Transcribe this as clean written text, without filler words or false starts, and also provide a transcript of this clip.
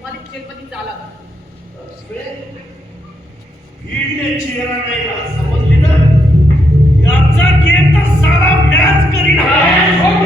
तुम्हाला चेकमध्ये चाला भीडने चेहरा नाही ना समजली ना याचा गेम तर सारा मॅच करीन हा